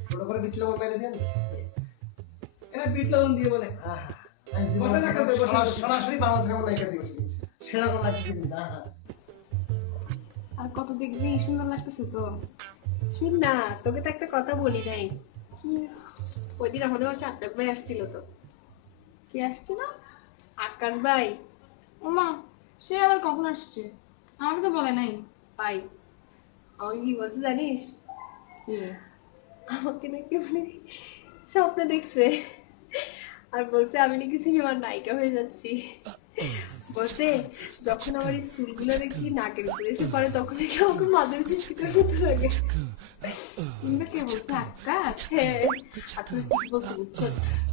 ছোট করে বিট লবণ মেরে দেন। এনে বিট লবণ দিয়ে বলে বসে না করবে সরাসরি বাংলাদেশ কেমন নাইকা দিয়েছি সেরকম লাগছে কিন্তু। আর কত দেখবি, সুন্দর লাগতেছে তো। শুন না, তোকে তো একটা কথা বলি নাই। ওই দিন আমাদের বাসায় আকাশ ভাই আসছিল তো। কে আসছে না? আকাশ ভাই। ওমা, সে আবার কখন আসছে? আমাকে তো বলে নাই। ভাই আমাকে কি বলছে জানিস? কি? আমাকে নাকি মানে স্বপ্ন দেখছে আর বলছে আমি নাকি সিনেমার নায়িকা হয়ে যাচ্ছি। বলছে যখন আমার এই চুলগুলো দেখি নাকের উপরে এসে পড়ে তখন নাকি আমাকে মাদুর দৃষ্টিটা করতে লাগে। কিন্তু কে বলছে? আকাশ? হ্যাঁ আসলে ঠিক বলছো, বুঝছো?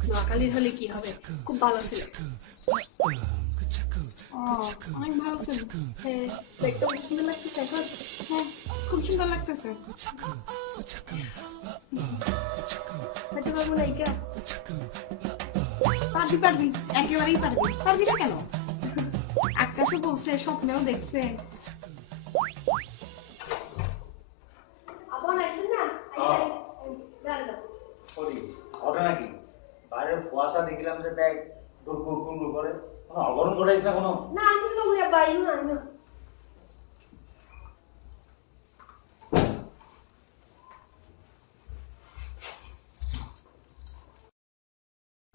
নোয়াখালীর হলে কি হবে, খুব ভালো ছিল। ও, অনেক ভালো ছিল। হ্যাঁ দেখতে খুব সুন্দর লাগতেছে এখন। হ্যাঁ, খুব সুন্দর লাগতেছে। হয়তো পারবো নায়িকা। পারবি, একেবারেই পারবি। পারবি না কেন? আকাশে বলছে, স্বপ্নেও দেখছে। আপন আসেন না, দাঁড়া দাও। ঘটনা কি? বাইরের কুয়াশা দেখলাম যে দেখ গুড় করে, কোনো অঘটন ঘটাইছে না কোনো? না আমি কিছু তো ঘুরে পাই না।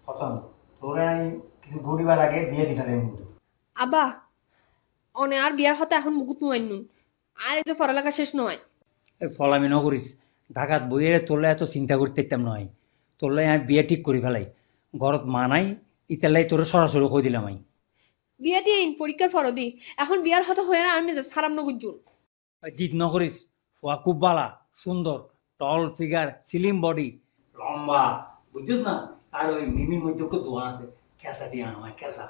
প্রথম তোরে আমি কিছু ঘুরিবার আগে বিয়ে দিতে দেব। আবা অনে আর বিয়ার হতে এখন মুকুত নোয়াই নুন আর এই যে পড়ালেখা শেষ নয়। এই ফলামি নকরিস, ঢাকাত বইয়ের তোলে এত চিন্তা করতে ইতাম নয়। তোলে আমি বিয়ে ঠিক করি ফেলাই, ঘরত মানাই ইতালাই তোর সরাসরি কই দিলাম আমি। বিয়াটি ইন পরীক্ষার ফরদি এখন বিয়ার হতে হয়ে না আমি যে সারাম নগুজুন। জিদ নকরিস, ফোয়া খুব বালা, সুন্দর, টল ফিগার, স্লিম বডি, লম্বা, বুঝছিস না? আর ওই মিমির মধ্যে খুব দোয়া আছে, খেসা দিয়ে আমার খেসা।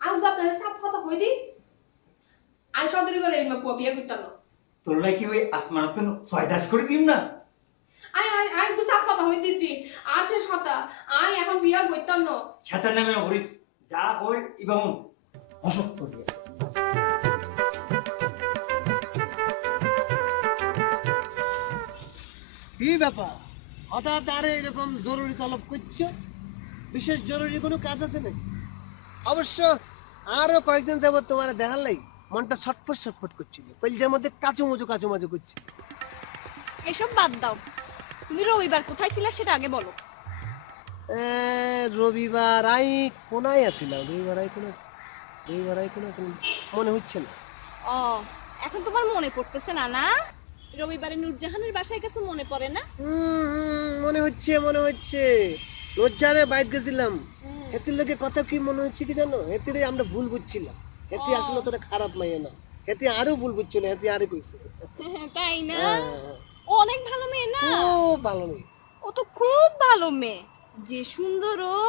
আমি তো আপনাদের সাথে কথা হই দি আর সদরি করে এই পুয়া বিয়ে করতাম না। তোর কি ওই আসমান তো ছয়দাস করে দিম না? আমি তো সাথে কথা হই দিদি আর শেষ কথা আমি এখন বিয়া করতাম না। ছাতার নামে নকরিস, যা কই ইবাম অসক করি। কি ব্যাপার হঠাৎ আরে এরকম জরুরি তলব করছো? বিশেষ জরুরি কোনো কাজ আছে নাকি? অবশ্য আরো কয়েকদিন যাবত তোমার দেখার লাই মনটা ছটফট করছিল, কলজের মধ্যে কাচুমুচু করছে। এসব বাদ দাও, তুমি রবিবার কোথায় ছিলে সেটা আগে বলো। রবিবার আই কোনায় আসিলাম, রবিবার আই কোন মনে হচ্ছে না। ও, এখন তোমার মনে পড়তেছে না? না রবিবারে নূরজাহানের বাসায় গেছে, মনে পড়ে না? মনে হচ্ছে রোজারে বাইরে গেছিলাম। হেতির লোকে কথা কি মনে হচ্ছে কি জানো? হেতিরে আমরা ভুল বুঝছিলাম, হেতি আসলে তোরা খারাপ মাইয়া না, হেতি আরো ভুল বুঝছিল, হেতি আরো কইছে। তাই না? ও অনেক ভালো মেয়ে না? খুব ভালো মেয়ে। ও তো খুব ভালো মেয়ে, যে সুন্দর ও।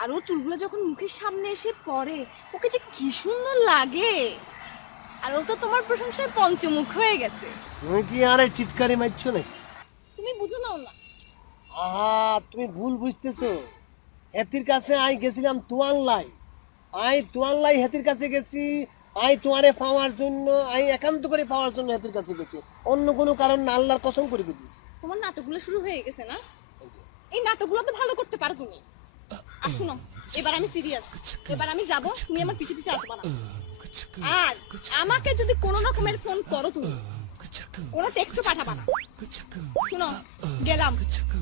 আর ও চুলগুলো যখন মুখের সামনে এসে পড়ে ওকে যে কি সুন্দর লাগে। আর ও তো তোমার প্রশংসায় পঞ্চমুখ হয়ে গেছে। তুমি কি আরে চিৎকারি মারছো নাকি? তুমি বুঝো না? আহা, তুমি ভুল বুঝতেছো। হেতির কাছে আই গেছিলাম তুয়ান লাই হেতির কাছে গেছি। আই তোমারে পাওয়ার জন্য, আই একান্ত করে পাওয়ার জন্য হেতির কাছে গেছি, অন্য কোনো কারণ না, আল্লাহর কসম করে দিয়েছি। তোমার নাটকগুলো শুরু হয়ে গেছে না? এই নাটকগুলো তো ভালো করতে পারো তুমি। আর শুনো, এবার আমি সিরিয়াস, এবার আমি যাব, তুমি আমার পিছে পিছে আসবা না। আর আমাকে যদি কোনো রকমের ফোন করো তুমি, কোনো টেক্সটও পাঠাবা না। শুনো, গেলাম,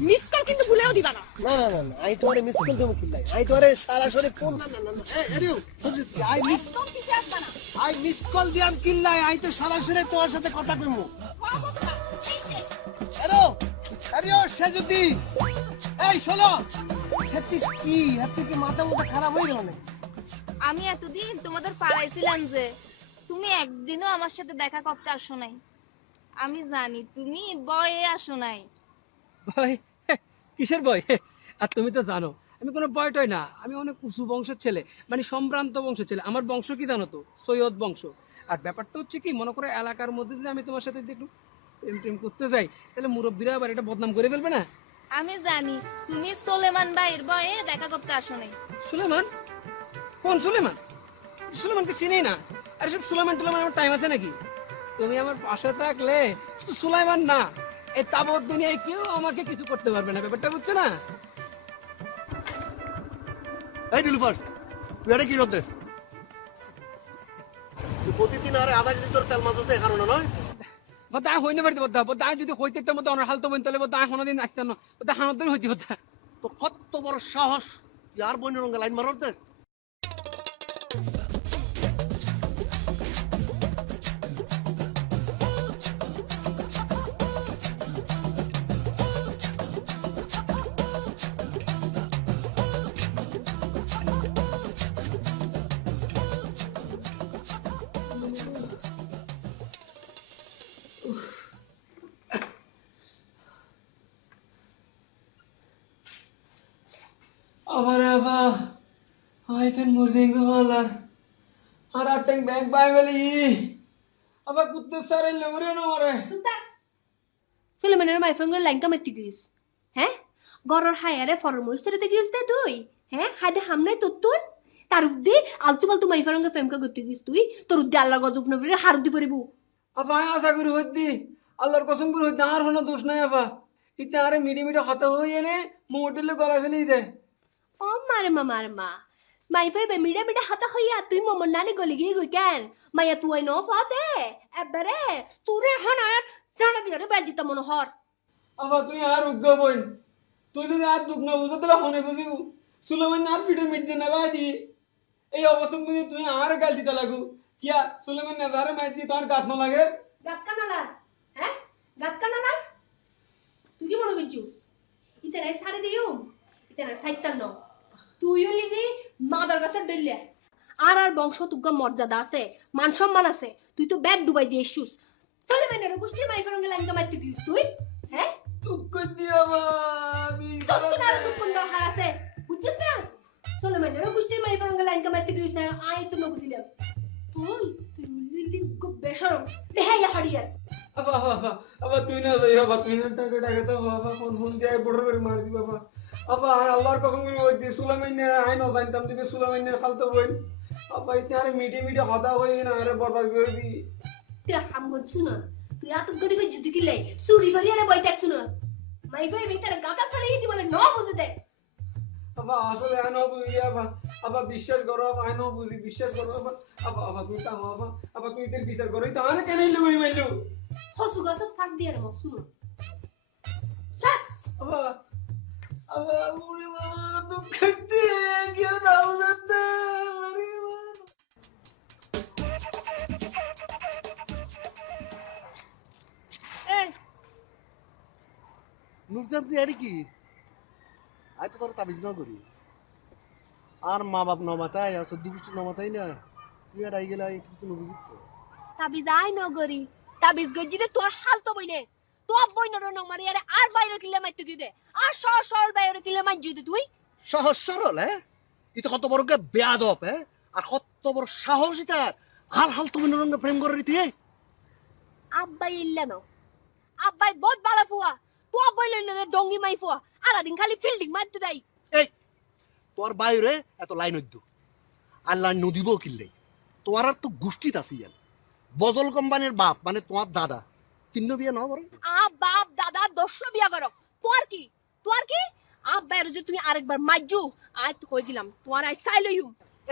মিস কল কিন্তু ভুলেও দিবা না। না, আই তোমারে মিস কল দেবো কি লাই? আই তোমারে সরাসরি ফোন না। আই মিস কল দিয়াম কি লাই? আই তো সরাসরি তোমার সাথে কথা কইমু। আরে সে যদি এই শোনো, হেতি কি মাথা খারাপ হয়ে গেল নাকি? আমি এতদিন তোমাদের পাড়ায় ছিলাম যে তুমি একদিনও আমার সাথে দেখা করতে আসো নাই। আমি জানি তুমি বয়ে আসো নাই। ভয়? কিসের ভয়? আর তুমি তো জানো আমি কোনো বয়টয় না, আমি অনেক উঁচু বংশের ছেলে, মানে সম্ভ্রান্ত বংশের ছেলে। আমার বংশ কি জানো তো? সৈয়দ বংশ। আর ব্যাপারটা হচ্ছে কি, মনে করো এলাকার মধ্যে যে আমি তোমার সাথে একটু প্রেম টেম করতে যাই, তাহলে মুরব্বীরা আবার এটা বদনাম করে ফেলবে না? আমি জানি তুমি সুলেমান ভাইয়ের বয়ে দেখা করতে আসো নাই। সুলেমান? কোন সুলেমান? সুলেমানকে চিনি না। আরে সব সুলেমান টুলেমান আমার টাইম আছে নাকি? তুমি আমার পাশে থাকলে শুধু সুলাইমান না, এই তাবৎ দুনিয়ায় কেউ আমাকে কিছু করতে পারবে না। ব্যাপারটা বুঝছো না? এই নীলুফার, তুই এটা কি রোদে? তুই প্রতিদিন আরে আধা কেজি তোর তেল মাছ হতে কারণ নয়? বদা হইনে পারতে বদা, বদা যদি হইতে তার মধ্যে অনার হালতো বইন তাহলে বদা কোনোদিন আসতে না, বদা হানদের হইতে বদা। তো কত বড় সাহস তুই আর বইনের রঙে লাইন মারতে? আমার আবা I can murding হালার আর আটেং ব্যাগ বাই বলি আবা কুত্তে সারে লরে না মারে। সুলেমানের মাইফঙ্গের লাইনটা মারতে গিয়েছ, হ্যাঁ? গরর হায়ারে ফরমোস তেরে গিয়েছ দে তুই, হ্যাঁ? হাইদে হামনাই তোর তোর তার উদ্দে আলতু ফালতু মাইফারঙ্গে ফেমকা করতে গিয়েছ তুই, তোর উদ্দে আল্লাহর গজব নবরে হার দি পড়িব। আবা আশা করি হইতি আল্লাহর কসম করে হইতি আর কোনো দোষ নাই আবা। ইতে আরে মিডি মিডি হতা হইয়ে নে মোটেলে গলা ফেলি দে। ও মারে মা মাইফাই বে মিডা মিডা হাতা হইয়া তুই মমন নানি গলি গিয়ে গই কেন? মাইয়া তুই ন ফাতে এবারে তুরে হানার জানা দিয়ারে বাজিতা মনোহর। আবা তুই আর উগ্গ বইন, তুই যদি আর দুঃখ না বুঝো তাহলে হনে বুঝিব। সুলেমান আর ফিটে মিট দে না বাদি এই অবস্থা বুঝি তুই আর গাল দিতে লাগু কিয়া? সুলেমান না দারে মাইজি তোর গাত না লাগে? গাত কানালা, হ্যাঁ? গাত কানালা তুই কি মনে করছিস? ইতে নাই সারে দিও, ইতে নাই সাইতান ন তুইও লিবি মাদার গাছের ডেলিয়া। আর আর বংশ তুগ্গা মর্যাদা আছে, মান সম্মান আছে, তুই তো ব্যাগ ডুবাই দিয়ে এসছুস। চলে মেনের গোষ্ঠী মাইফারঙ্গে লাইনটা মারতে দিস তুই, হ্যাঁ? দুঃখ দিয়া তোর তো না দুঃখ দরকার আছে, বুঝছিস না? চলে মেনের গোষ্ঠী মাইফারঙ্গে লাইনটা মারতে দিস, আই তো না বুঝিলাম। তুই লিলি বেশরম বেহাইয়া হাড়িয়ার। আবা আবা তুই না যাই আবা, তুই না টাকা টাকা তো বাবা ফোন দিয়ে বড় করে মার দি বাবা। আবা আল্লাহর কসম করে ওই দি সুলাইমান আই না জানতাম দিবে সুলাইমান খালতো বই। আবা ইতে আরে মিডি মিডি হদা হই না আরে বরবাদ করে দি। তুই হাম গছু না, তুই এত গরিব যদি কি লাই চুরি করি আরে বই দেখছ না। মাইফাই ভিতর গাতা ছাড়াই দি বলে ন বুঝে দে। আবা আসলে আই না বুঝি আবা, আবা বিশ্বাস করো আবা, আই না বুঝি বিশ্বাস করো আবা। আবা আবা তুই তা আবা, আবা তুই তের বিচার করই তা না কেন লই মাইলু হসু গাছত ফাঁস দিয়ে রে মসু চল। আবা আবা ওরে বাবা দুঃখ দিয়ে কেউ নাও যেতে মরি এই নুরজান তুই এর কি? আই তো তোর তাবিজ না করি আর মা বাপ নমাতাই আর সদ্য গোষ্ঠী নমাতাই না, তুই আর আই গেলে কিছু নবুঝিত। তাবিজ আই নগরি তাবিজ গজিতে তোর হাল তো বইনে তো বইনর ন মারি আরে আর বাইরে কিলে মাইতে দি দে আর সরল বাইরে কিলে মাই দি তুই সহজ সরল, হ্যাঁ? এটা কত বড় কে বেয়াদব, হ্যাঁ? আর কত বড় সাহস তার আর হাল তুমি নরঙ্গে প্রেম করে দিতে। আব্বাই ইল্লানো আব্বাই বহুত ভালো ফুয়া তো বইলে ডঙ্গি মাই ফুয়া আর দিন খালি ফিল্ডিং মারতে দেই। এই তোর বাইরে এত লাইন হইতো আর লাইন নদিব কিল্লাই তোমার আর তো গোষ্ঠীত আসি যান বজল কোম্পানির বাপ মানে তোমার দাদা তিন্ন বিয়ে ন করে বাপ দাদা 10 বিয়া করো তোর কি আব্বাইর যদি তুমি আরেকবার মাইজু আজ তো কই দিলাম তোর আই সাইলইউ।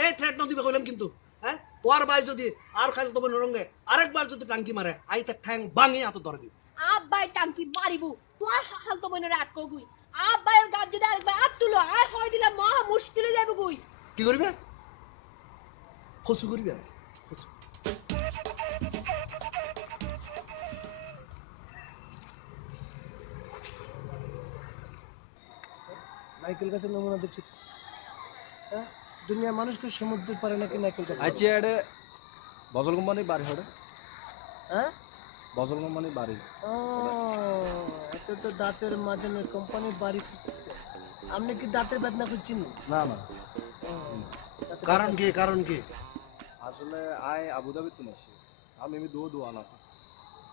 এই থ্রেট নদিবে কইলাম কিন্তু, হ্যাঁ? তোর ভাই যদি আর খালি তোমার নরঙ্গে আরেকবার যদি টাঙ্কি মারে আই তার ঠ্যাং ভাঙি এত ধরে দিই। আব্বাই টাঙ্কি মারিবু তোর হাল তো বইনের আটকো গুই আব্বাইর গাছ যদি আরেকবার আট তুলো আর কই দিলাম মহা মুশকিলে যাবে গুই। কি করবে? খসু করবে খসু। মাইকেল কাছে নমুনা দেখছি, হ্যাঁ? দুনিয়ার মানুষকে সমুদ্রের পারে নাকি না কেউ আচ্ছা এডে বজল কোম্পানি বাড়ি হড়ে হ্যাঁ বজল কোম্পানি বাড়ি ও এত তো দাঁতের মাঝনের কোম্পানির বাড়ি খুঁজছে আপনি কি দাঁতের বেদনা খুঁজছেন না না কারণ কি আসলে আয় আবুধাবি তো নাছি আমি দোয়ান আছে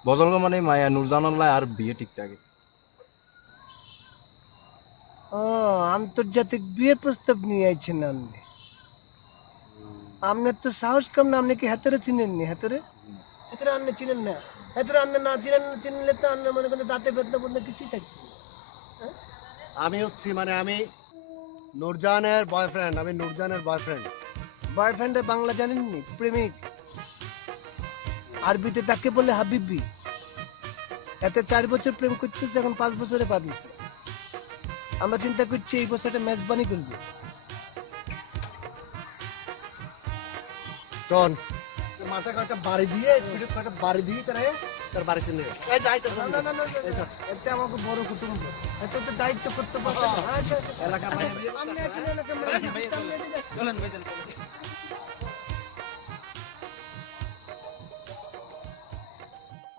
বজল কোম্পানি মায়া নুরজানাল্লাহ আর বিয়ে ঠিকঠাকই ও আন্তর্জাতিক বিয়ের প্রস্তাব নিয়ে আইছেন আপনি আপনার তো সাহস কম না আপনি কি হাতেরে চিনেননি হাতেরে হাতেরে আপনি চিনেন না হাতেরে আপনি না চিনলে তো আপনার মনে করেন দাঁতে বেদনা বলতে কিছুই থাকতো না। হ্যাঁ? আমি নূরজাহানের বয়ফ্রেন্ড বয়ফ্রেন্ডের বাংলা জানেননি প্রেমিক আরবিতে তাকে বলে হাবিবি এতে 4 বছর প্রেম করতেছে এখন 5 বছরে পা দিছে আমরা চিন্তা করছি এই বছরটা মেজবানি করবো শোন মাথা কাটা বাড়ি দিয়ে পিঠে কাটা বাড়ি দিয়ে তার বাড়ি চলে যাই তো না না না এতে আমাকে বড় কুটুম্ব এত তো দায়িত্ব করতে পারছে না আসো এলাকা আপনি আছেন এলাকা চলেন ভাই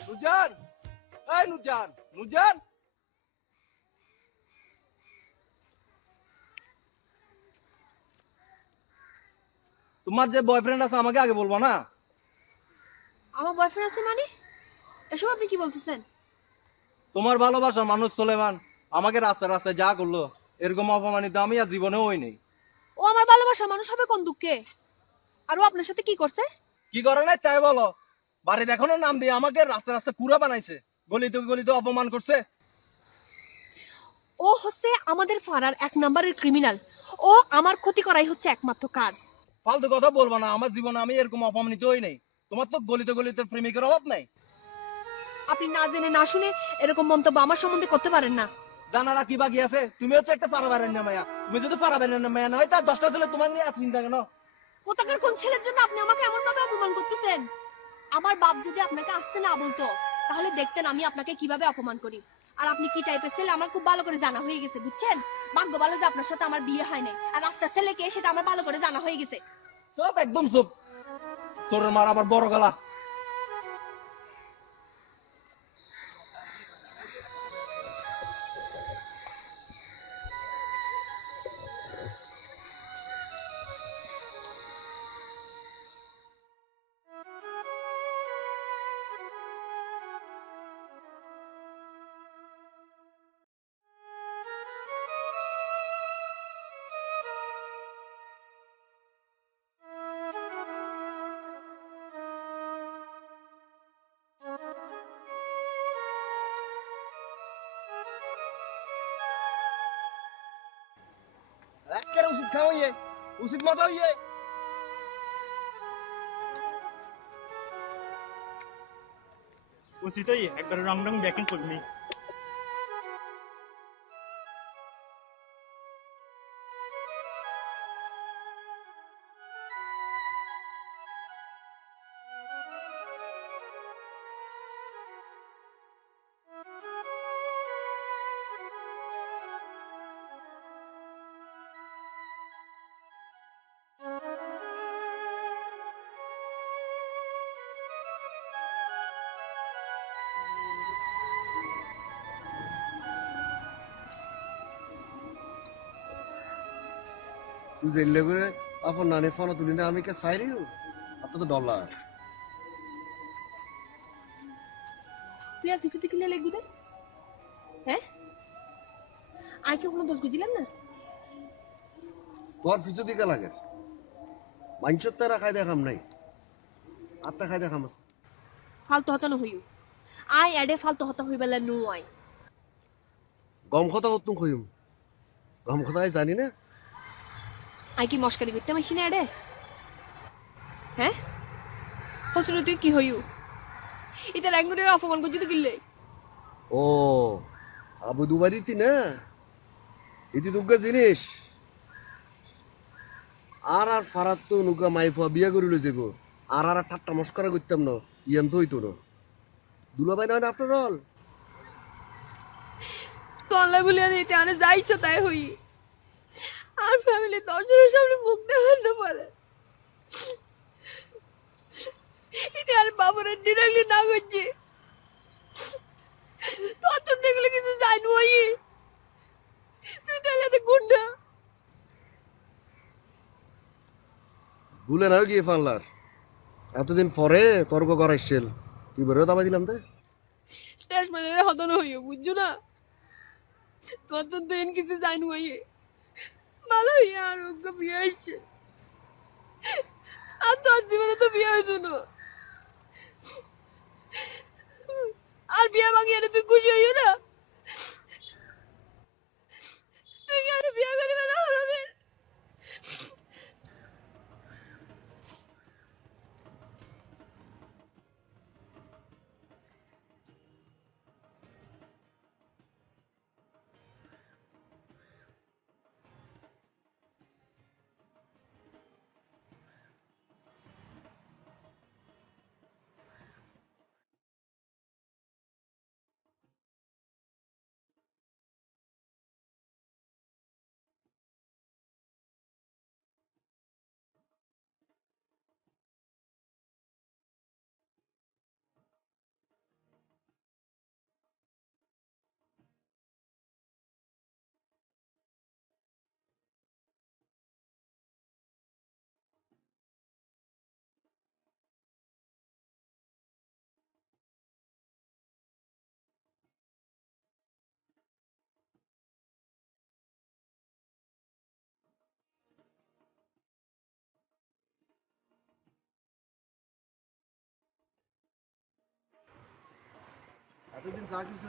নুরজান এই নুরজান তোমার যে বয়ফ্রেন্ড আছে আমাকে আগে বলবো না আমার বয়ফ্রেন্ড আছে মানে এসব আপনি কি বলতেছেন তোমার ভালোবাসা মানুষ সুলেমান আমাকে রাস্তায় যা করলো এরকম অপমানিত আমি আর জীবনেও হই নাই ও আমার ভালোবাসা মানুষ হবে কোন দুঃখে আর ও আপনার সাথে কি করছে কি করে নাই তাই বলো বাড়ি দেখানোর নাম দিয়ে আমাকে রাস্তা কুড়া বানাইছে গলিতে অপমান করছে ও হচ্ছে আমাদের ফারার 1 নম্বরের ক্রিমিনাল ও আমার ক্ষতি করাই হচ্ছে একমাত্র কাজ ফালতু কথা বলবো না আমার জীবনে আমি এরকম অপমানিত হই নাই তোমার তো গলিতে প্রেমিকের অভাব নাই আপনি না জেনে না শুনে এরকম মন্তব্য আমার সম্বন্ধে করতে পারেন না জানারা কি বাকি আছে তুমি হচ্ছে একটা ফারাবারের না মায়া তুমি যদি ফারাবারের না মায়া না হয় তার 10টা ছেলে তোমার নিয়ে চিন্তা কেন কোথাকার কোন ছেলের জন্য আপনি আমাকে এমন ভাবে অপমান করতেছেন আমার বাপ যদি আপনাকে আসতে না বলতো তাহলে দেখতেন আমি আপনাকে কিভাবে অপমান করি আর আপনি কি টাইপের ছেলে আমার খুব ভালো করে জানা হয়ে গেছে বুঝছেন ভাগ্য ভালো যে আপনার সাথে আমার বিয়ে হয় নাই আর রাস্তার ছেলে কে সেটা আমার ভালো করে জানা হয়ে গেছে সব একদম সব সোরের মার আবার বড় গলা একের উচিত খাওয়াইয়ে উচিত মতো হইয়ে উচিতই একবার রং ব্যাকিং করবি তুই জেলে করে আপন নানে ফোন তুলি না আমি কে সাইরিও এত তো ডলার তুই আর ফিসুতে কিলে লেগু দে হ্যাঁ আই কি কোনো দোষ বুঝিলাম না তোর ফিসু দিকে লাগে মাইনচত তারা খাই দেখাম নাই আত্মা খাই দেখাম আছে ফালতু হতা না হইউ আই এডে ফালতু হতা হইবেলা নু আই গম কথা কত কইম গম কথাই জানি না আই কি মস্কারি করতে মাইছি না এডে হ্যাঁ হসুর তুই কি হইউ এটা র্যাঙ্গুরের অপমান করছি তো কিনলে ও আবু দুবারিতি না ইতি দুগ্গা জিনিস আর ফারাত তো নুকা মাইফা বিয়া করিলে যাব আর ঠাট্টা মস্করা করতাম না ইয়ান তো হইতো না দুলাভাই নয় আফটার অল তো আল্লাহ বলে আর এটা আনে যাইছো তাই হই আর ফ্যামিলি 10 জনের সামনে মুখ দেখার না ভুলে নাও গিয়ে ফানলার এতদিন পরে তর্ক করাইছিল তুই বেরো দাবাই দিলাম তো শেষ মানে হতন হইও বুঝছো না তোর তো দিন কিছু জানু হইয়ে ভালো হইয়া আর ওকে বিয়ে হয়েছে আর তোর জীবনে তো বিয়ে হইতো না আর বিয়ে ভাঙিয়ে তুই খুশি হইও না তুই আর বিয়ে করিবে না হবে এতদিন যা কিছু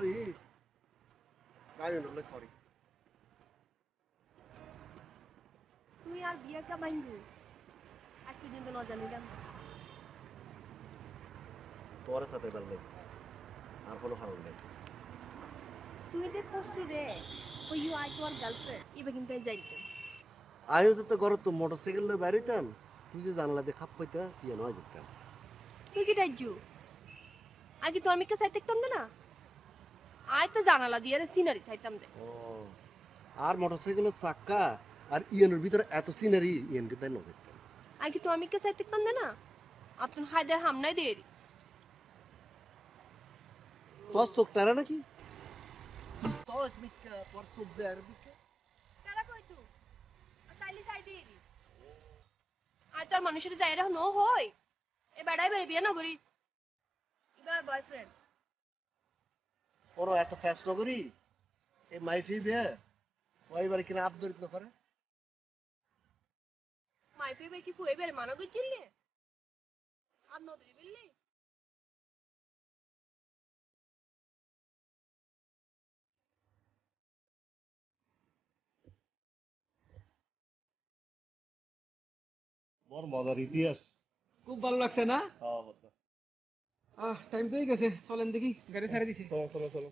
সরি তুই আর বিয়ে কামাইবি আর কি দিন তো না জানিলাম তোর সাথে বেললে আর কোনো কারণ নেই তুই যে কষ্ট রে ওই ইউ আই তোর গার্লফ্রেন্ড এবার কিন্তু যাইতে আয়ো তো ঘর তো মোটরসাইকেল নিয়ে বেরিতাম তুই যে জানলা দিয়ে খাপ পাইতা কি নয় দেখতাম তুই কি যাইছু আগে তো আমি কে সাইতে দেখতাম না আয় তো জানালা দিয়ে সিনারি চাইতাম দে ও আর মোটরসাইকেলের চাক্কা আর ইয়েনের ভিতরে এত সিনারি ইয়েনকে তাই নয় দেখতাম আগে তো আমি কে সাইতে দেখতাম না আপনি হায়দার হামনাই দেরি তোর চোখ টারা নাকি তোর মিক্কা পর চোখ যায় বিকে তারা কই তু সাইলি সাই দেরি আয় তোর মানুষের যাই রে নো হই এ বেড়াই বেড়ে বিয়ে না করিস এবার বয়ফ্রেন্ড ওর এত ফ্যাস নগরি এই মাইফি বিয়ে ওই বাড়ি কিনা আবদরিত না করে মাইফি বে কি ফুয়ে বেড়ে মানা করছিলি আর নদী বিল্লি বড় মজার ইতিহাস খুব ভালো লাগছে না হ্যাঁ টাইম তো হয়ে গেছে চলেন দেখি গাড়ি ছেড়ে দিছি চলো চলো চলো